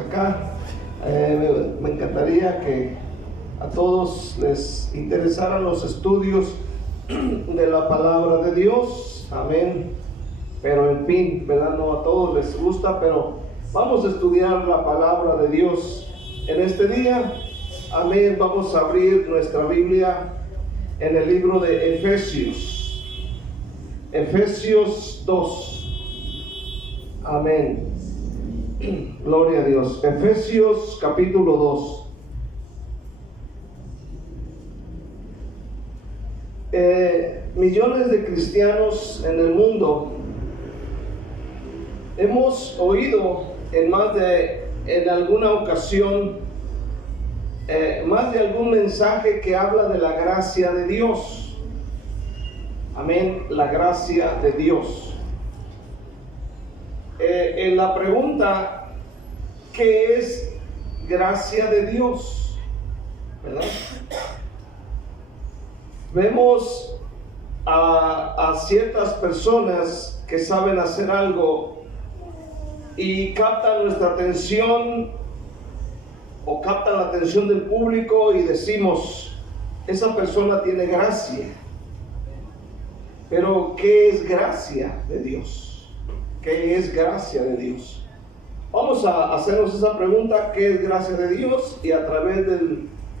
acá. Me encantaría que a todos les interesaran los estudios de la palabra de Dios. Amén. Pero en fin, ¿verdad? No a todos les gusta, pero vamos a estudiar la palabra de Dios en este día. Amén. Vamos a abrir nuestra Biblia en el libro de Efesios. Efesios 2. Amén. Gloria a Dios. Efesios capítulo 2. Millones de cristianos en el mundo hemos oído en alguna ocasión más de algún mensaje que habla de la gracia de Dios. Amén, la gracia de Dios. En la pregunta, ¿qué es gracia de Dios? ¿Verdad? Vemos a ciertas personas que saben hacer algo y captan nuestra atención o captan la atención del público y decimos, esa persona tiene gracia. Pero ¿qué es gracia de Dios? ¿Qué es gracia de Dios? Vamos a hacernos esa pregunta, ¿qué es gracia de Dios? Y a través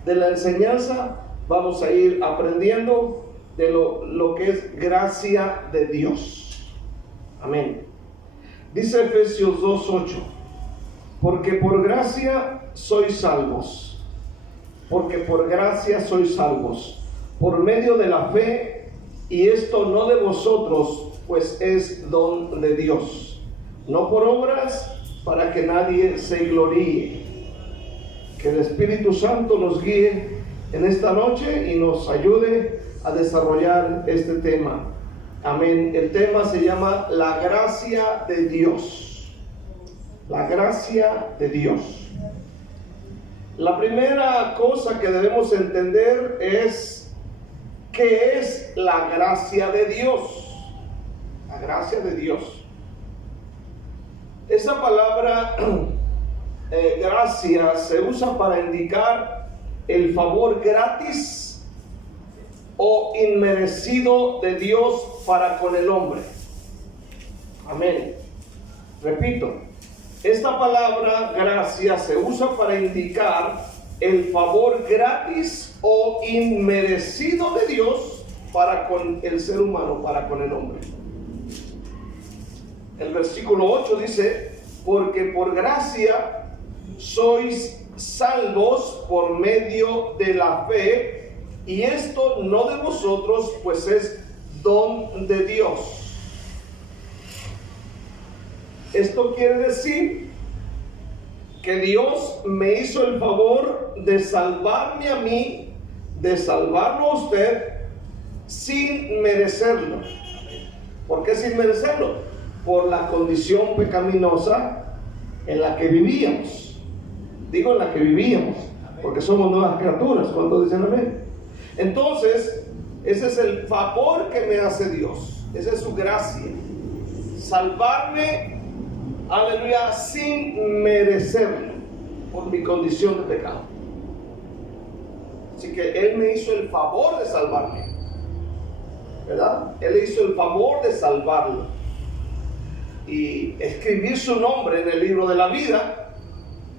de la enseñanza vamos a ir aprendiendo de lo que es gracia de Dios. Amén. Dice Efesios 2:8, porque por gracia sois salvos, porque por gracia sois salvos, por medio de la fe, y esto no de vosotros, pues es don de Dios, no por obras, para que nadie se gloríe. Que el Espíritu Santo nos guíe en esta noche y nos ayude a desarrollar este tema. Amén. El tema se llama la gracia de Dios. La gracia de Dios. La primera cosa que debemos entender es ¿qué es la gracia de Dios? La gracia de Dios. Esa palabra gracia se usa para indicar el favor gratis o inmerecido de Dios para con el hombre. Amén. Repito, esta palabra gracia se usa para indicar el favor gratis o inmerecido de Dios para con el ser humano, para con el hombre. El versículo 8 dice, porque por gracia sois salvos por medio de la fe, y esto no de vosotros, pues es don de Dios. Esto quiere decir que Dios me hizo el favor de salvarme a mí, de salvarlo a usted, sin merecerlo. ¿Por qué sin merecerlo? Por la condición pecaminosa en la que vivíamos. Digo en la que vivíamos, porque somos nuevas criaturas. ¿Cuántos dicen amén? Entonces, ese es el favor que me hace Dios. Esa es su gracia. Salvarme, aleluya, sin merecerlo, por mi condición de pecado. Así que Él me hizo el favor de salvarme, ¿verdad? Él hizo el favor de salvarlo y escribir su nombre en el libro de la vida,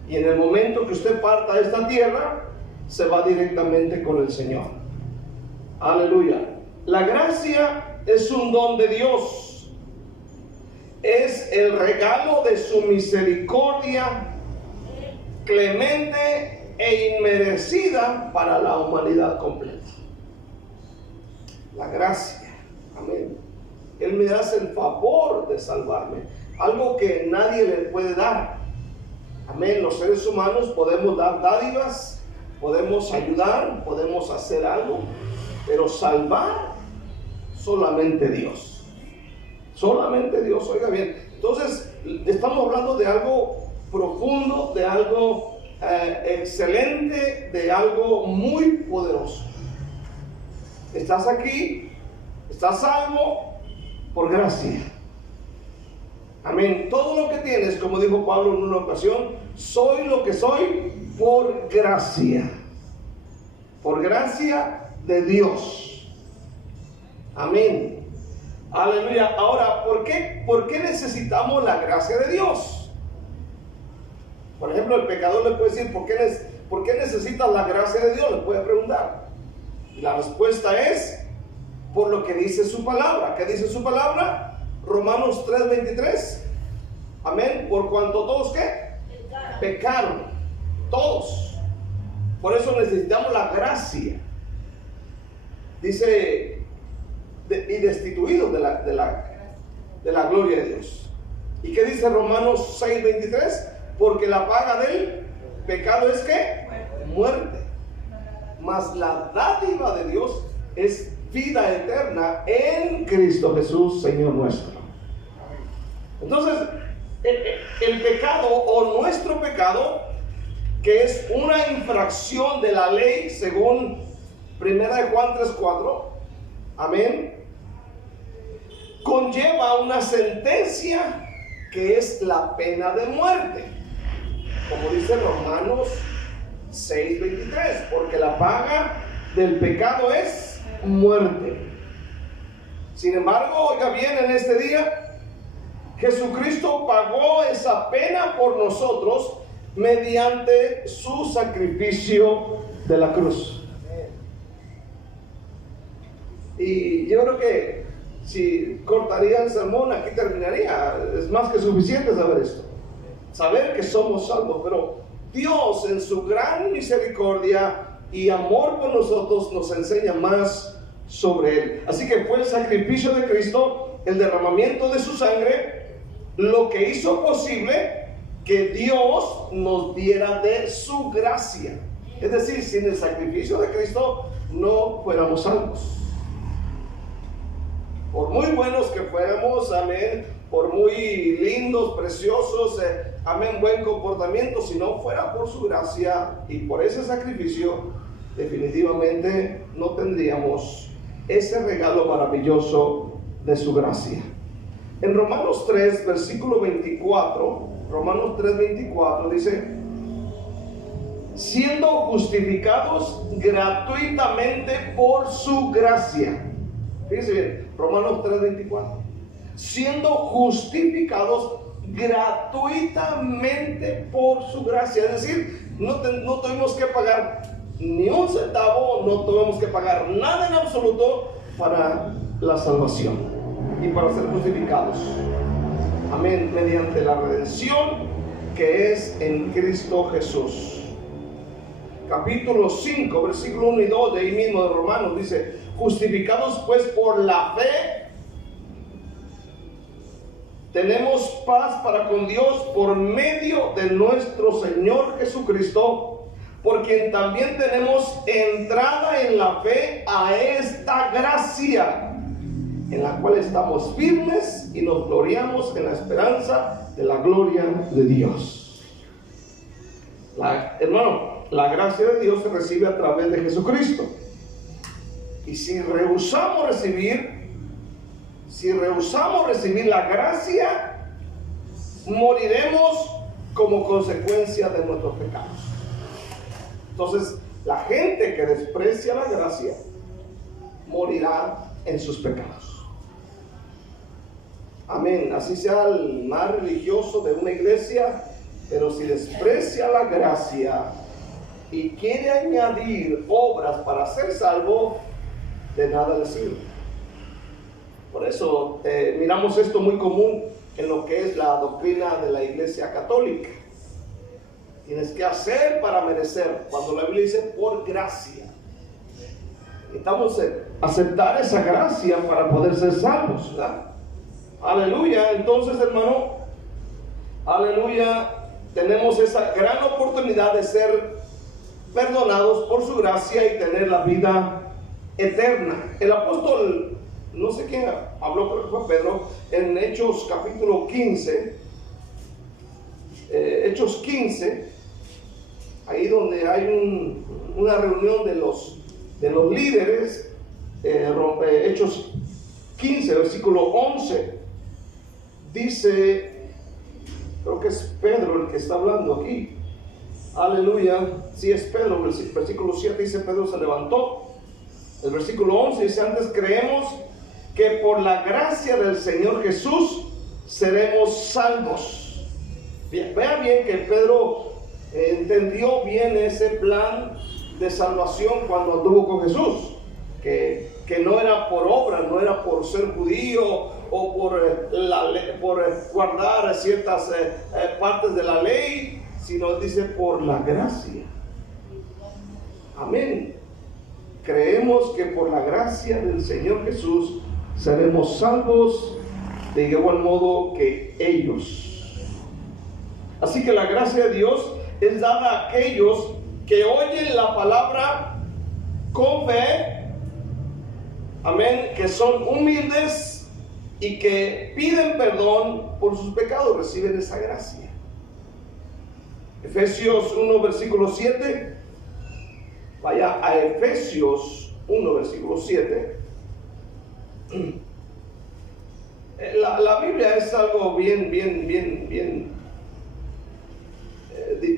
y en el momento que usted parta de esta tierra se va directamente con el Señor. Aleluya. La gracia es un don de Dios, es el regalo de su misericordia clemente e inmerecida para la humanidad completa. La gracia, amén. Él me hace el favor de salvarme, algo que nadie le puede dar. Amén. Los seres humanos podemos dar dádivas, podemos ayudar, podemos hacer algo, pero salvar solamente Dios. Solamente Dios. Oiga bien, entonces estamos hablando de algo profundo, de algo excelente, de algo muy poderoso. Estás aquí, estás salvo por gracia. Amén. Todo lo que tienes, como dijo Pablo en una ocasión, soy lo que soy por gracia. Por gracia de Dios. Amén. Aleluya. Ahora, ¿por qué necesitamos la gracia de Dios? Por ejemplo, el pecador le puede decir, ¿por qué necesitas la gracia de Dios? Le puede preguntar. Y la respuesta es, por lo que dice su palabra. ¿Qué dice su palabra? Romanos 3:23. Amén. Por cuanto todos, ¿qué? Pecaron. Todos. Por eso necesitamos la gracia. Dice, y destituidos de la gloria de Dios. ¿Y qué dice Romanos 6:23? Porque la paga del pecado es ¿qué? Muerte. Mas la dádiva de Dios es vida eterna en Cristo Jesús, Señor nuestro. Entonces, el pecado o nuestro pecado, que es una infracción de la ley, según 1 Juan 3:4, amén, conlleva una sentencia que es la pena de muerte, como dice Romanos 6:23, porque la paga del pecado es muerte. Sin embargo, oiga bien, en este día Jesucristo pagó esa pena por nosotros mediante su sacrificio de la cruz. Y yo creo que si cortaría el sermón, aquí terminaría. Es más que suficiente saber esto, saber que somos salvos. Pero Dios, en su gran misericordia y amor por nosotros, nos enseña más sobre Él. Así que fue el sacrificio de Cristo, el derramamiento de su sangre, lo que hizo posible que Dios nos diera de su gracia. Es decir, sin el sacrificio de Cristo no fuéramos salvos. Por muy buenos que fuéramos, amén, por muy lindos, preciosos, amén, buen comportamiento, si no fuera por su gracia y por ese sacrificio, definitivamente no tendríamos ese regalo maravilloso de su gracia. En Romanos 3, versículo 24, Romanos 3:24 dice: siendo justificados gratuitamente por su gracia. Fíjense bien, Romanos 3:24. Siendo justificados gratuitamente por su gracia. Es decir, no tuvimos que pagar ni un centavo, no tuvimos que pagar nada en absoluto para la salvación y para ser justificados. Amén, mediante la redención que es en Cristo Jesús. Capítulo 5, versículo 1 y 2 de ahí mismo de Romanos dice: justificados pues por la fe, tenemos paz para con Dios por medio de nuestro Señor Jesucristo, por quien también tenemos entrada en la fe a esta gracia, en la cual estamos firmes y nos gloriamos en la esperanza de la gloria de Dios. Hermano, la gracia de Dios se recibe a través de Jesucristo. Y si rehusamos recibir la gracia, moriremos como consecuencia de nuestros pecados. Entonces, la gente que desprecia la gracia morirá en sus pecados. Amén. Así sea el más religioso de una iglesia, pero si desprecia la gracia y quiere añadir obras para ser salvo, de nada le sirve. Por eso miramos esto muy común en lo que es la doctrina de la Iglesia Católica. Tienes que hacer para merecer, cuando la Biblia dice por gracia. Necesitamos aceptar esa gracia para poder ser salvos, ¿verdad? Aleluya. Entonces, hermano, aleluya, tenemos esa gran oportunidad de ser perdonados por su gracia y tener la vida eterna. El apóstol, no sé quién habló, creo que fue Pedro, en Hechos capítulo 15, Hechos 15, ahí donde hay una reunión de los líderes, Hechos 15, versículo 11, dice Creo que es Pedro el que está hablando aquí. Aleluya. Sí, es Pedro. El versículo 7 dice: Pedro se levantó. El versículo 11 dice: antes creemos que por la gracia del Señor Jesús seremos salvos. Vea bien que Pedro entendió bien ese plan de salvación cuando anduvo con Jesús, que no era por obra, no era por ser judío o por guardar ciertas partes de la ley, sino dice por la gracia. Amén. Creemos que por la gracia del Señor Jesús seremos salvos de igual modo que ellos. Así que la gracia de Dios es dada a aquellos que oyen la palabra con fe, amén, que son humildes y que piden perdón por sus pecados, reciben esa gracia. Efesios 1 versículo 7, vaya a Efesios 1 versículo 7. La Biblia es algo bien.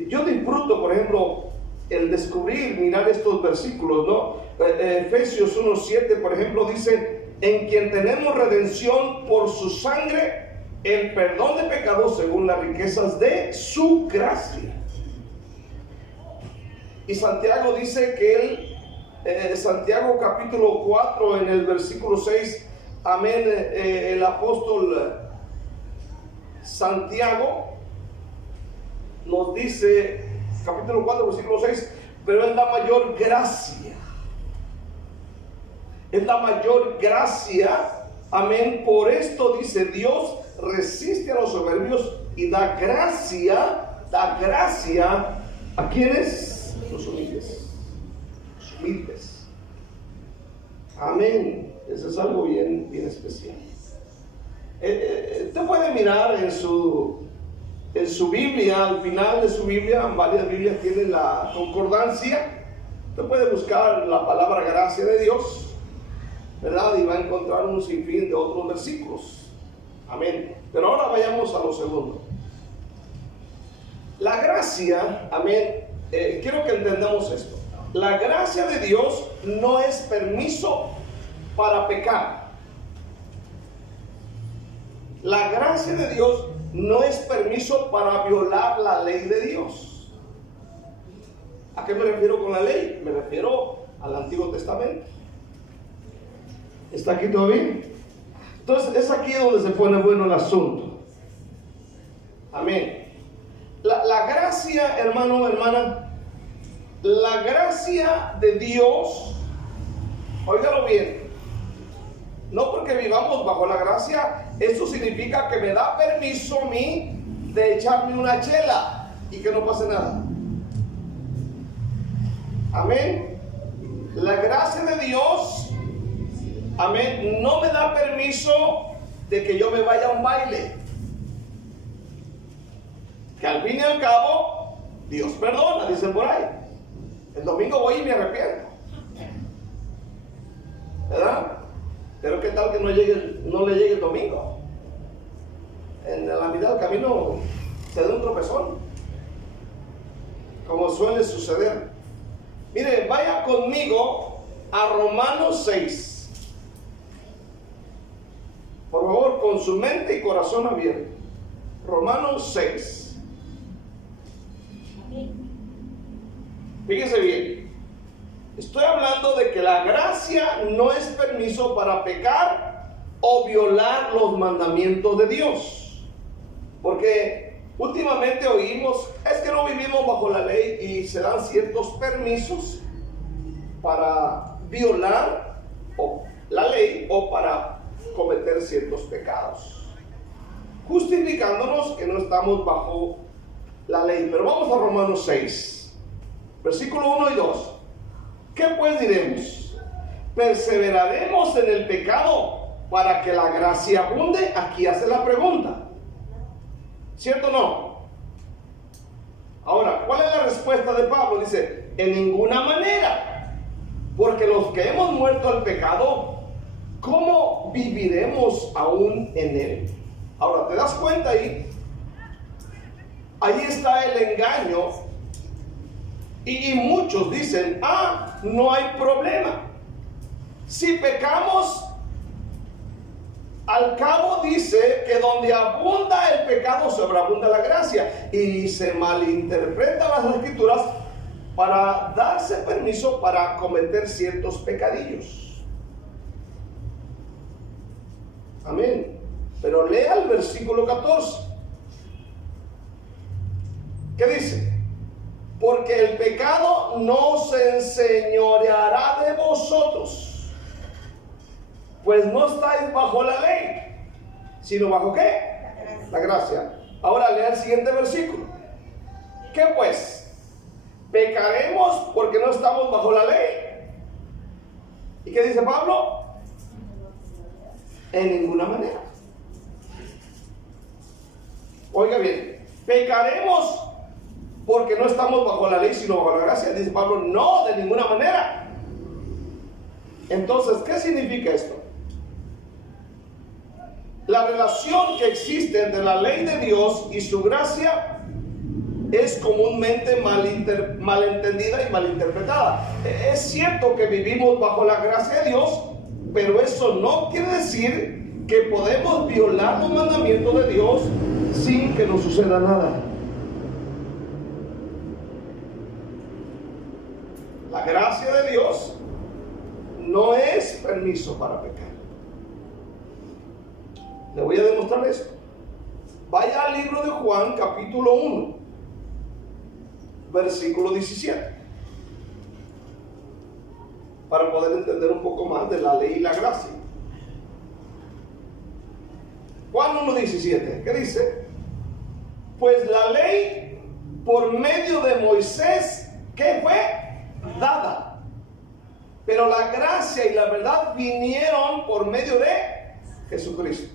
Yo disfruto, por ejemplo, el descubrir, mirar estos versículos, ¿no? Efesios 1:7, por ejemplo, dice: en quien tenemos redención por su sangre, el perdón de pecados según las riquezas de su gracia. Y Santiago dice que Santiago capítulo 4 en el versículo 6, amén, el apóstol Santiago nos dice, capítulo 4 versículo 6, pero es la mayor gracia. Es la mayor gracia, amén. Por esto dice: Dios resiste a los soberbios y da gracia a quienes, los humildes. Los humildes. Amén. Eso es algo bien especial. Usted puede mirar en su Biblia, al final de su Biblia, varias Biblias tienen la concordancia. Usted puede buscar la palabra gracia de Dios, ¿verdad? Y va a encontrar un sinfín de otros versículos. Amén. Pero ahora vayamos a lo segundo. La gracia, amén. Quiero que entendamos esto. La gracia de Dios no es permiso para pecar. La gracia de Dios no es permiso para violar la ley de Dios. ¿A qué me refiero con la ley? Me refiero al Antiguo Testamento. ¿Está aquí todavía? Entonces es aquí donde se pone bueno el asunto. Amén. La gracia, hermano, hermana, la gracia de Dios, óigalo bien, no porque vivamos bajo la gracia, eso significa que me da permiso a mí de echarme una chela y que no pase nada. Amén. La gracia de Dios, amén, no me da permiso de que yo me vaya a un baile. Que al fin y al cabo, Dios perdona, dicen por ahí. El domingo voy y me arrepiento, ¿verdad? Pero qué tal que no le llegue el domingo. En la mitad del camino se da un tropezón, como suele suceder. Mire, vaya conmigo a Romanos 6. Por favor, con su mente y corazón abierto. Romanos 6. Fíjese bien. Estoy hablando de que la gracia no es permiso para pecar o violar los mandamientos de Dios. Porque últimamente oímos, es que no vivimos bajo la ley y se dan ciertos permisos para violar la ley o para cometer ciertos pecados, justificándonos que no estamos bajo la ley. Pero vamos a Romanos 6, versículo 1 y 2. ¿Qué pues diremos? ¿Perseveraremos en el pecado para que la gracia abunde? Aquí hace la pregunta. ¿Cierto o no? Ahora, ¿cuál es la respuesta de Pablo? Dice: en ninguna manera. Porque los que hemos muerto al pecado, ¿cómo viviremos aún en él? Ahora, ¿te das cuenta ahí? ahí está el engaño. Y muchos dicen, no hay problema. Si pecamos, al cabo dice que donde abunda el pecado, sobreabunda la gracia. Y se malinterpretan las escrituras para darse permiso para cometer ciertos pecadillos. Amén. Pero lea el versículo 14. ¿Qué dice? Porque el pecado no se enseñoreará de vosotros, pues no estáis bajo la ley, sino bajo ¿qué? La gracia. Ahora lea el siguiente versículo. ¿Qué pues? ¿Pecaremos porque no estamos bajo la ley? ¿Y qué dice Pablo? En ninguna manera. Oiga bien, ¿pecaremos porque no estamos bajo la ley sino bajo la gracia? Dice Pablo, no, de ninguna manera. Entonces, ¿qué significa esto? La relación que existe entre la ley de Dios y su gracia es comúnmente malentendida y malinterpretada. Es cierto que vivimos bajo la gracia de Dios, pero eso no quiere decir que podemos violar los mandamientos de Dios sin que nos suceda nada. La gracia de Dios no es permiso para pecar. Le voy a demostrar esto. Vaya al libro de Juan, capítulo 1, versículo 17, para poder entender un poco más de la ley y la gracia. Juan 1:17, ¿qué dice? Pues la ley por medio de Moisés, ¿qué fue? Dada. Pero la gracia y la verdad vinieron por medio de Jesucristo.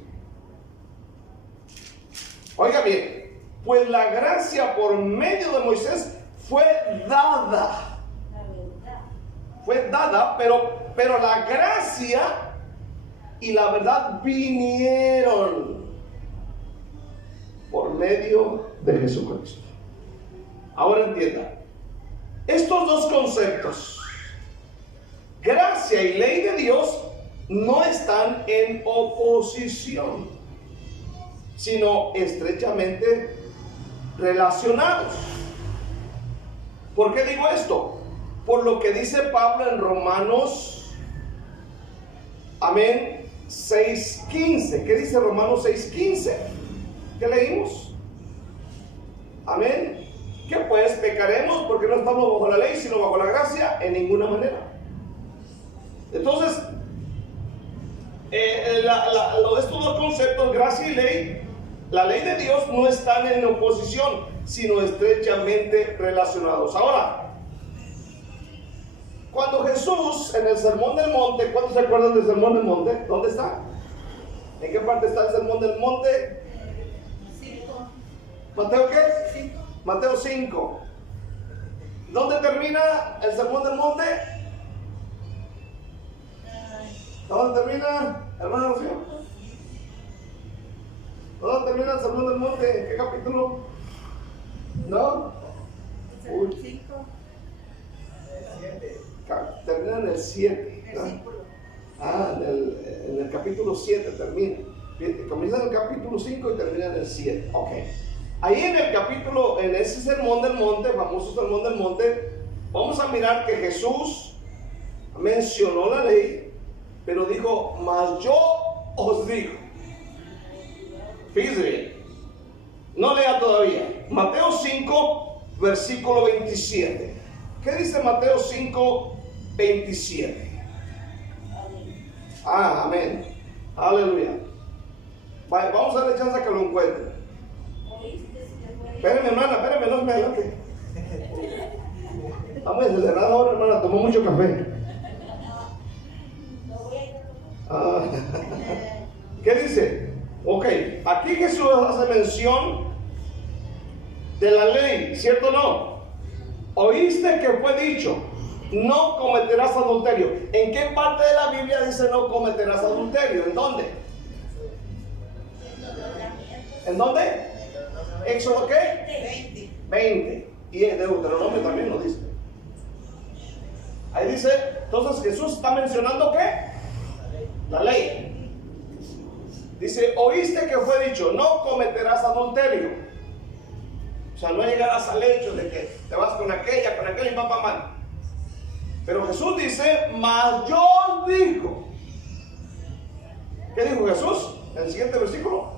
Oiga bien, pues la gracia por medio de Moisés fue dada. Fue dada, pero la gracia y la verdad vinieron por medio de Jesucristo. Ahora entienda, estos dos conceptos, gracia y ley de Dios, no están en oposición, sino estrechamente relacionados. ¿Por qué digo esto? Por lo que dice Pablo en Romanos, amén, 6:15. ¿Qué dice Romanos 6:15? ¿Qué leímos? Amén. ¿Qué pues? ¿Pecaremos porque no estamos bajo la ley sino bajo la gracia? En ninguna manera. Entonces, estos dos conceptos, gracia y ley, la ley de Dios, no están en oposición, sino estrechamente relacionados. Ahora, cuando Jesús en el Sermón del Monte, ¿cuántos se acuerdan del Sermón del Monte? ¿Dónde está? ¿En qué parte está el Sermón del Monte? 5. ¿Mateo qué? 5. Mateo 5. ¿Dónde termina el Sermón del Monte? ¿Dónde termina, hermano Rocío? ¿Dónde termina el Sermón del Monte? ¿En qué capítulo? ¿No? 5. Termina en el 7. Versículo. En el capítulo 7 termina. Comienza en el capítulo 5 y termina en el 7. Ok. Ahí en ese Sermón del Monte, famoso Sermón del Monte, vamos a mirar que Jesús mencionó la ley, pero dijo, mas yo os digo. Fíjese bien, no lea todavía. Mateo 5, versículo 27. ¿Qué dice Mateo 5, 27? Amén. Aleluya. Vamos a darle chance a que lo encuentre. Espérame, hermana, espérame, no se me adelante. Estamos desacelerados ahora, hermana, tomó mucho café. ¿Qué dice? Ok, aquí Jesús hace mención de la ley, ¿cierto o no? Oíste que fue dicho, no cometerás adulterio. ¿En qué parte de la Biblia dice no cometerás adulterio? ¿En dónde? ¿En dónde? Éxodo ¿qué? 20. 20. Y en Deuteronomio también lo dice. Ahí dice, entonces Jesús está mencionando ¿qué? La ley. Dice, oíste que fue dicho, no cometerás adulterio. O sea, no llegarás al hecho de que te vas con aquella y va mal. Pero Jesús dice, mas yo os digo. ¿Qué dijo Jesús? En el siguiente versículo.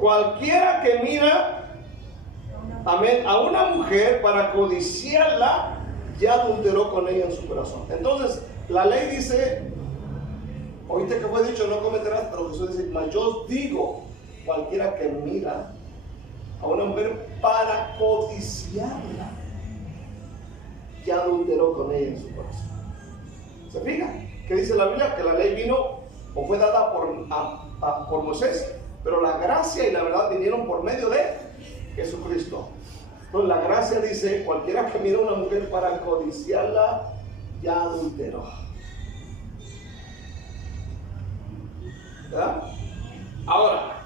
Cualquiera que mira, amén, a una mujer para codiciarla, ya adulteró con ella en su corazón. Entonces, la ley dice, oíste que fue dicho, no cometerás, pero Jesús dice, mas yo os digo, cualquiera que mira a una mujer para codiciarla, ya adulteró con ella en su corazón. ¿Se fija? ¿Qué dice la Biblia? Que la ley vino o fue dada por Moisés, pero la gracia y la verdad vinieron por medio de Jesucristo. Entonces la gracia dice, cualquiera que mira a una mujer para codiciarla, ya adulteró. ¿Verdad? Ahora,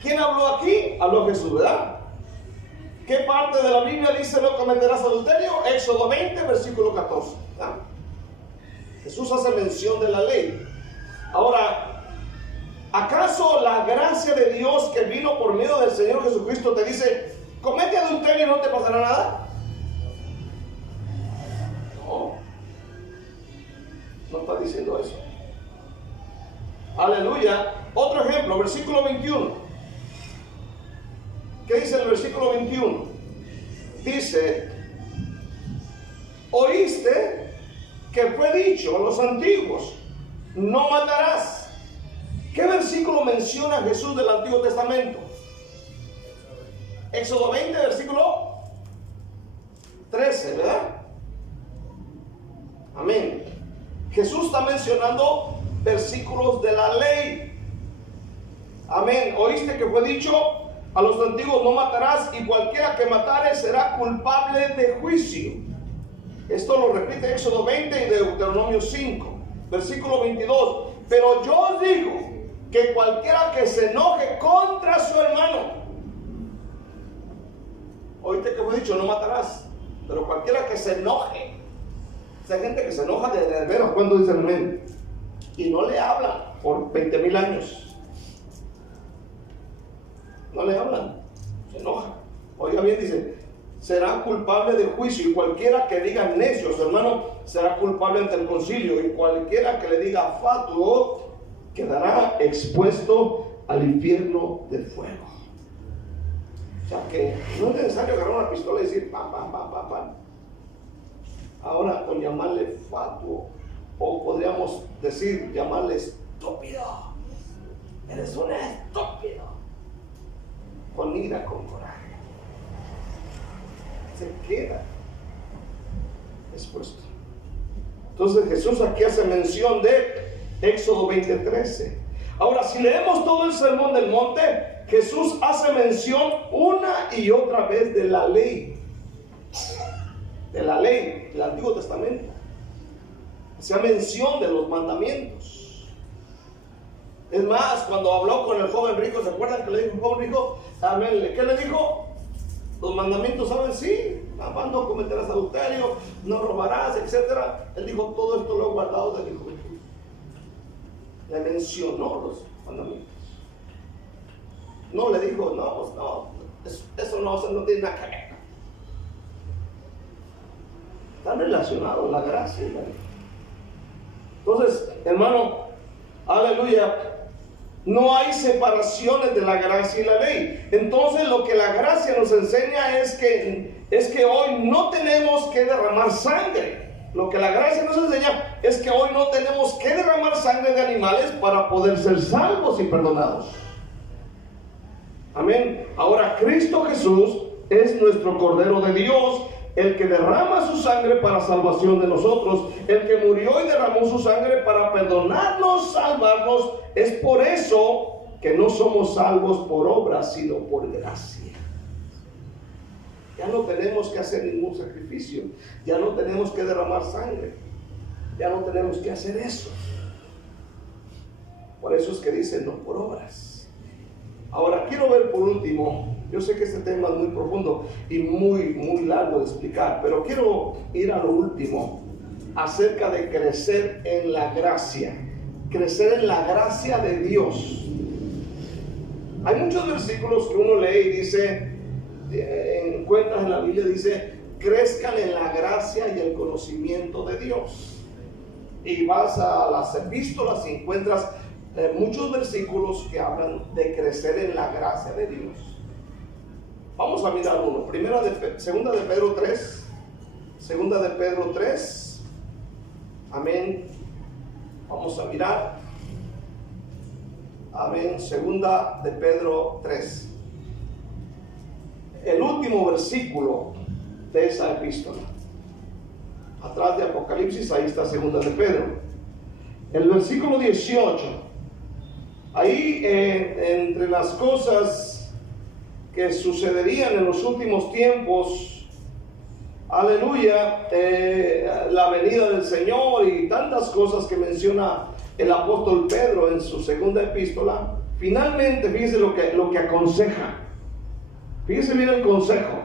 ¿quién habló aquí? Habló Jesús, ¿verdad? ¿Qué parte de la Biblia dice no cometerás adulterio? Éxodo 20, versículo 14. ¿Verdad? Jesús hace mención de la ley. Ahora, ¿acaso la gracia de Dios que vino por medio del Señor Jesucristo te dice, comete adulterio y no te pasará nada? No, no está diciendo eso. Aleluya. Otro ejemplo, versículo 21. ¿Qué dice el versículo 21? Dice, oíste que fue dicho a los antiguos, no matarás. ¿Qué versículo menciona Jesús del Antiguo Testamento? Éxodo 20, versículo 13, ¿verdad? Amén. Jesús está mencionando versículos de la ley. Amén. Oíste que fue dicho a los antiguos, no matarás, y cualquiera que matare será culpable de juicio. Esto lo repite Éxodo 20 y Deuteronomio 5, versículo 22. Pero yo os digo que cualquiera que se enoje contra su hermano, oíste que fue dicho, no matarás, pero cualquiera que se enoje, esa gente que se enoja de veras, cuando dice amén, y no le hablan por 20,000 años. No le hablan, se enoja. Oiga bien, dice, será culpable de juicio, y cualquiera que diga necio a su hermano será culpable ante el concilio, y cualquiera que le diga fatuo quedará expuesto al infierno de fuego. O sea que no es necesario agarrar una pistola y decir pam, pam, pam, pam, pam. Ahora con llamarle fatuo, o podríamos decir, llamarle estúpido, eres un estúpido, con ira, con coraje, se queda expuesto. Entonces Jesús aquí hace mención de Éxodo 20:13. Ahora, si leemos todo el sermón del monte, Jesús hace mención una y otra vez de la ley. De la ley del Antiguo Testamento. Hacía mención de los mandamientos. Es más, cuando habló con el joven rico, ¿se acuerdan que le dijo el joven rico? Amén. ¿Qué le dijo? Los mandamientos, ¿saben? Sí, no cometerás adulterio, no robarás, etc. Él dijo, todo esto lo he guardado de mi juventud. Le mencionó los mandamientos. No le dijo, no, pues no, eso no tiene nada que ver. Están relacionados la gracia y la ley. Entonces, hermano, aleluya, no hay separaciones de la gracia y la ley. Entonces, lo que la gracia nos enseña es que hoy no tenemos que derramar sangre. Lo que la gracia nos enseña es que hoy no tenemos que derramar sangre de animales para poder ser salvos y perdonados. Amén. Ahora, Cristo Jesús es nuestro Cordero de Dios, el que derrama su sangre para salvación de nosotros, el que murió y derramó su sangre para perdonarnos, salvarnos. Es por eso que no somos salvos por obras, sino por gracia. Ya no tenemos que hacer ningún sacrificio, ya no tenemos que derramar sangre, ya no tenemos que hacer eso. Por eso es que dice no por obras. Ahora quiero ver por último, yo sé que este tema es muy profundo y muy largo de explicar, pero quiero ir a lo último acerca de crecer en la gracia, crecer en la gracia de Dios. Hay muchos versículos que uno lee y dice, encuentras en la Biblia, dice, crezcan en la gracia y el conocimiento de Dios. Y vas a las epístolas y encuentras muchos versículos que hablan de crecer en la gracia de Dios. Vamos a mirar uno. Segunda de Pedro 3. Segunda de Pedro 3. Amén. Vamos a mirar. Amén. Segunda de Pedro 3. El último versículo de esa epístola. Atrás de Apocalipsis, ahí está Segunda de Pedro. El versículo 18. Ahí, entre las cosas que sucederían en los últimos tiempos, aleluya, la venida del Señor y tantas cosas que menciona el apóstol Pedro en su segunda epístola, finalmente, fíjese lo que aconseja. Fíjese bien el consejo.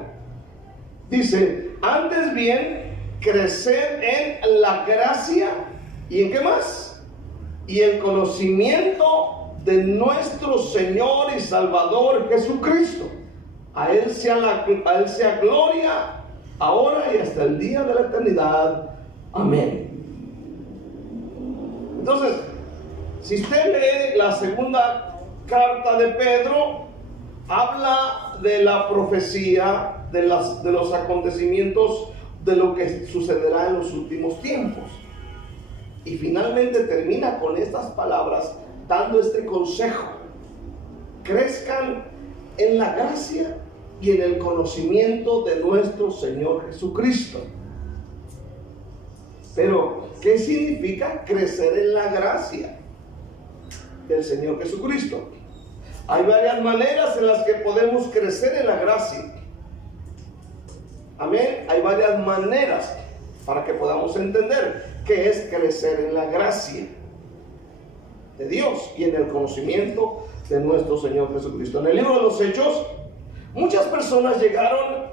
Dice, antes bien, crecer en la gracia, ¿y en qué más? Y el conocimiento de nuestro Señor y Salvador Jesucristo. A Él sea gloria, ahora y hasta el día de la eternidad. Amén. Entonces, si usted lee la segunda carta de Pedro, habla de la profecía, de los acontecimientos, de lo que sucederá en los últimos tiempos. Y finalmente termina con estas palabras, dando este consejo: crezcan en la gracia y en el conocimiento de nuestro Señor Jesucristo. Pero, ¿qué significa crecer en la gracia del Señor Jesucristo? Hay varias maneras en las que podemos crecer en la gracia. Amén. Hay varias maneras para que podamos entender qué es crecer en la gracia de Dios y en el conocimiento de nuestro Señor Jesucristo. En el libro de los Hechos, muchas personas llegaron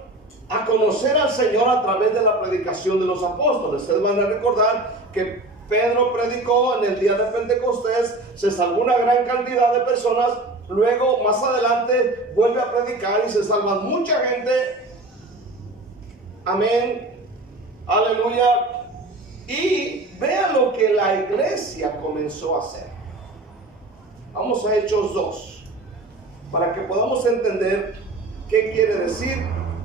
a conocer al Señor a través de la predicación de los apóstoles. Ustedes van a recordar que Pedro predicó en el día de Pentecostés, se salvó una gran cantidad de personas. Luego, más adelante, vuelve a predicar y se salvan mucha gente. Amén. Aleluya. Y vean lo que la iglesia comenzó a hacer. Vamos a Hechos 2, para que podamos entender qué quiere decir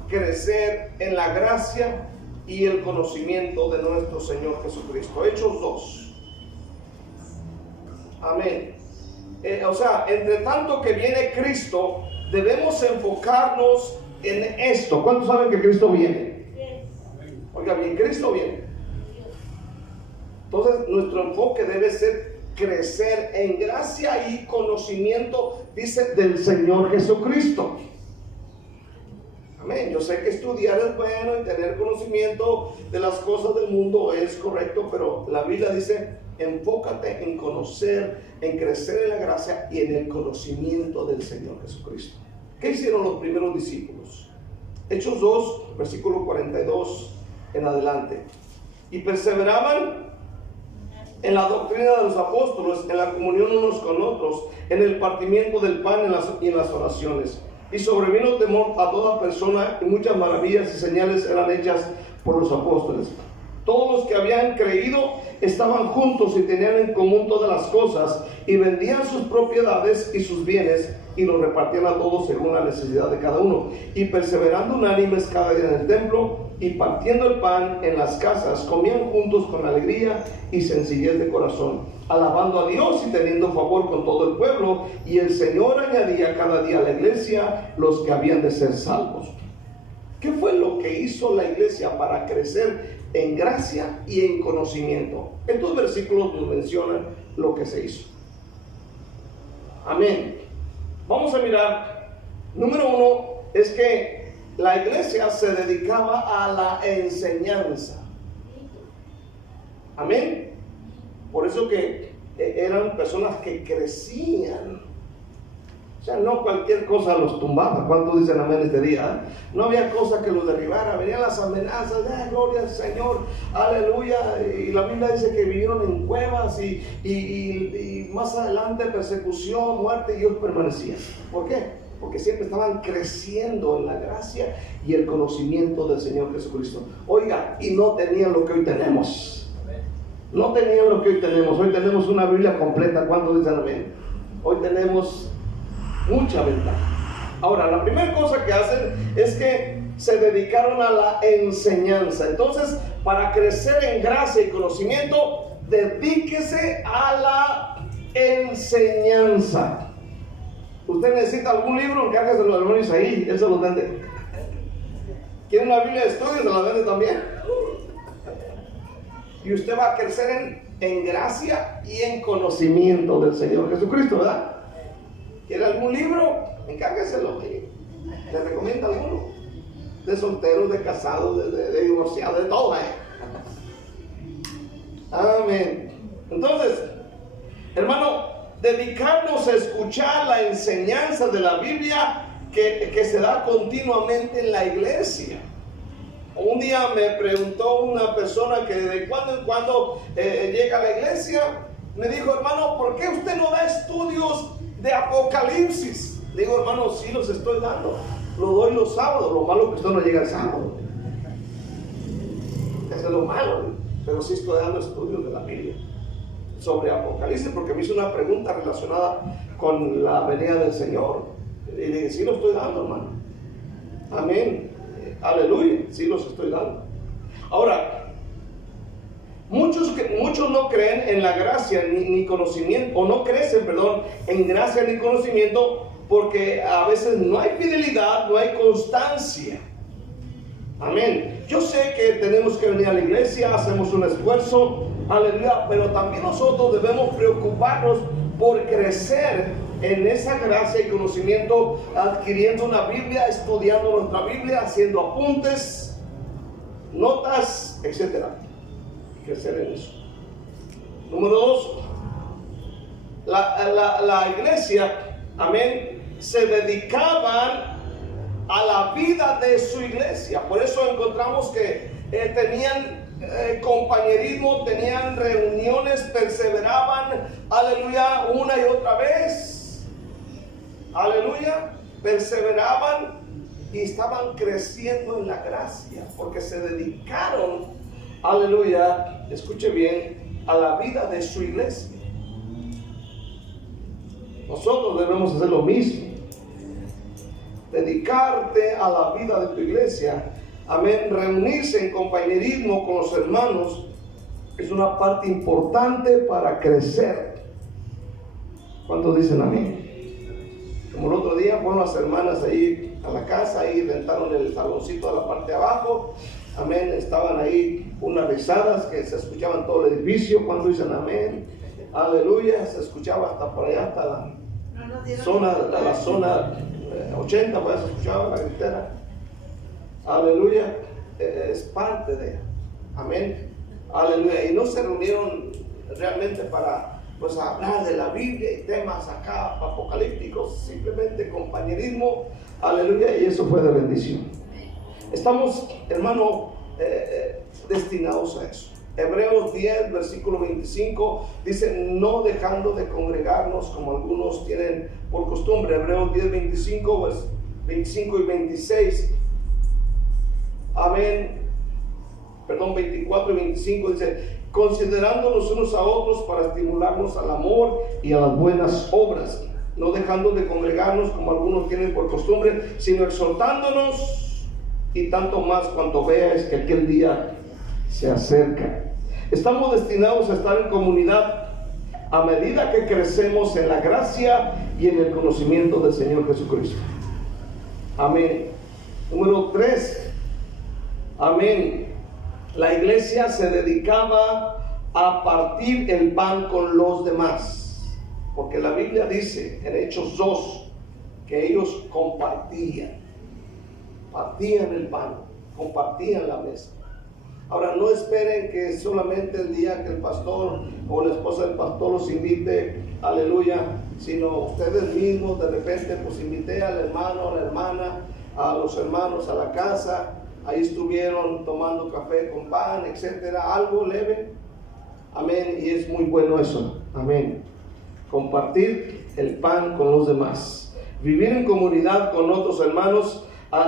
crecer en la gracia y el conocimiento de nuestro Señor Jesucristo. Hechos 2. Amén. Entre tanto que viene Cristo, debemos enfocarnos en esto. ¿Cuántos saben que Cristo viene? Oiga bien, Cristo viene. Entonces nuestro enfoque debe ser crecer en gracia y conocimiento, dice, del Señor Jesucristo. Amén. Yo sé que estudiar es bueno y tener conocimiento de las cosas del mundo es correcto, pero la Biblia dice, enfócate en conocer, en crecer en la gracia y en el conocimiento del Señor Jesucristo. ¿Qué hicieron los primeros discípulos? Hechos 2, versículo 42 en adelante. Y perseveraban en la doctrina de los apóstoles, en la comunión unos con otros, en el partimiento del pan y en las oraciones. Y sobrevino temor a toda persona, y muchas maravillas y señales eran hechas por los apóstoles. Todos los que habían creído estaban juntos y tenían en común todas las cosas, y vendían sus propiedades y sus bienes, y los repartían a todos según la necesidad de cada uno. Y perseverando unánimes cada día en el templo, y partiendo el pan en las casas, comían juntos con alegría y sencillez de corazón, alabando a Dios y teniendo favor con todo el pueblo. Y el Señor añadía cada día a la iglesia los que habían de ser salvos. ¿Qué fue lo que hizo la iglesia para crecer en gracia y en conocimiento? Estos versículos nos mencionan lo que se hizo. Amén. Vamos a mirar. Número 1 es que la iglesia se dedicaba a la enseñanza. Amén. Por eso que eran personas que crecían O sea, no cualquier cosa los tumbaba. ¿Cuántos dicen amén este día? No había cosa que los derribara. Venían las amenazas. Gloria al Señor. Aleluya. Y la Biblia dice que vivieron en cuevas y más adelante persecución, muerte, y ellos permanecían. ¿Por qué? Porque siempre estaban creciendo en la gracia y el conocimiento del Señor Jesucristo. Oiga, y no tenían lo que hoy tenemos. No tenían lo que hoy tenemos. Hoy tenemos una Biblia completa. ¿Cuántos dicen amén? Hoy tenemos mucha ventaja. Ahora, la primera cosa que hacen es que se dedicaron a la enseñanza. Entonces, para crecer en gracia y conocimiento, dedíquese a la enseñanza. Usted necesita algún libro, encárgueselo al hermano Isaí, él se lo vende. ¿Quiere una Biblia de estudio? Se la vende también. Y usted va a crecer en gracia y en conocimiento del Señor Jesucristo, ¿verdad? ¿Quiere algún libro? Encárgueselo. ¿Le recomienda alguno? De solteros, de casados, de divorciados, de todo. Amén. Entonces, hermano, dedicarnos a escuchar la enseñanza de la Biblia que se da continuamente en la iglesia. Un día me preguntó una persona que de cuando en cuando llega a la iglesia, me dijo: hermano, ¿por qué usted no da estudios de Apocalipsis? Le digo: hermano, sí los estoy dando, lo doy los sábados. Lo malo es que usted no llega el sábado, eso es lo malo, pero sí estoy dando estudios de la Biblia sobre Apocalipsis, porque me hizo una pregunta relacionada con la venida del Señor, y le dije: sí lo estoy dando, hermano. Amén, aleluya, sí los estoy dando. Ahora, muchos no creen en la gracia ni conocimiento, o no crecen, en gracia ni conocimiento, porque a veces no hay fidelidad, no hay constancia. Amén. Yo sé que tenemos que venir a la iglesia, hacemos un esfuerzo, aleluya, pero también nosotros debemos preocuparnos por crecer en esa gracia y conocimiento, adquiriendo una Biblia, estudiando nuestra Biblia, haciendo apuntes, notas, etcétera. Crecer en eso. Número 2, la iglesia, amén, se dedicaban a la vida de su iglesia. Por eso encontramos que tenían compañerismo, tenían reuniones, perseveraban, aleluya, una y otra vez, aleluya, perseveraban y estaban creciendo en la gracia, porque se dedicaron, aleluya, escuche bien, a la vida de su iglesia. Nosotros debemos hacer lo mismo. Dedicarte a la vida de tu iglesia, amén. Reunirse en compañerismo con los hermanos es una parte importante para crecer. ¿Cuántos dicen amén? Como el otro día fueron las hermanas ahí a la casa, ahí rentaron el saloncito de la parte de abajo, amén. Estaban ahí unas risadas que se escuchaban todo el edificio. ¿Cuántos dicen amén? Aleluya, se escuchaba hasta por allá, hasta la zona 80, pues se escuchaba la gritera. Aleluya, es parte de, amén, aleluya. Y no se reunieron realmente para hablar de la Biblia y temas acá apocalípticos, simplemente compañerismo, aleluya, y eso fue de bendición. Estamos, hermano, destinados a eso. Hebreos 10, versículo 25, dice: no dejando de congregarnos como algunos tienen por costumbre. Hebreos 10, 25 y 26. Amén. 24 y 25 dice: considerándonos unos a otros para estimularnos al amor y a las buenas obras, no dejando de congregarnos como algunos tienen por costumbre, sino exhortándonos, y tanto más cuanto veáis que aquel día se acerca. Estamos destinados a estar en comunidad a medida que crecemos en la gracia y en el conocimiento del Señor Jesucristo. Amén. Número 3, amén. La iglesia se dedicaba a partir el pan con los demás, porque la Biblia dice en Hechos 2 que ellos partían el pan, compartían la mesa. Ahora, no esperen que solamente el día que el pastor o la esposa del pastor los invite, aleluya, sino ustedes mismos. De repente pues invité al hermano, a la hermana, a los hermanos a la casa, ahí estuvieron tomando café con pan, etcétera, algo leve, amén, y es muy bueno eso, amén, compartir el pan con los demás, vivir en comunidad con otros hermanos,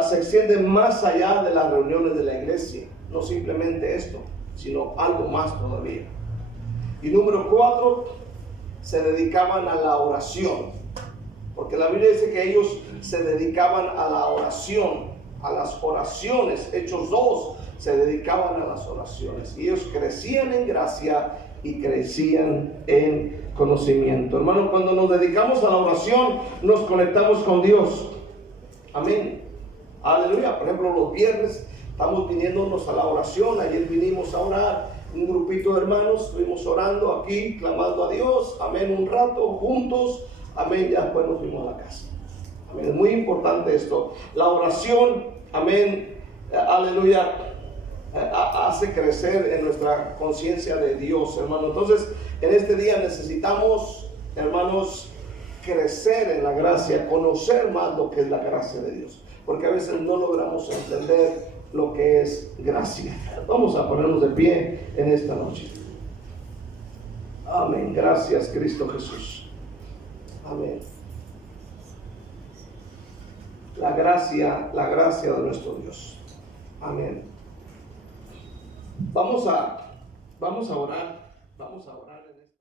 se extiende más allá de las reuniones de la iglesia, no simplemente esto, sino algo más todavía. Y número 4, se dedicaban a la oración, porque la Biblia dice que ellos se dedicaban a la oración, a las oraciones. Hechos 2, se dedicaban a las oraciones, y ellos crecían en gracia y crecían en conocimiento. Hermano, cuando nos dedicamos a la oración, nos conectamos con Dios, amén, aleluya. Por ejemplo, los viernes estamos viniéndonos a la oración. Ayer vinimos a orar, un grupito de hermanos, estuvimos orando aquí, clamando a Dios, amén, un rato juntos, amén, ya después nos fuimos a la casa, amén. Es muy importante esto, la oración, amén, aleluya, hace crecer en nuestra conciencia de Dios, hermano. Entonces, en este día necesitamos, hermanos, crecer en la gracia, conocer más lo que es la gracia de Dios, porque a veces no logramos entender lo que es gracia. Vamos a ponernos de pie en esta noche. Amén. Gracias, Cristo Jesús. Amén. La gracia de nuestro Dios. Amén. Vamos a orar.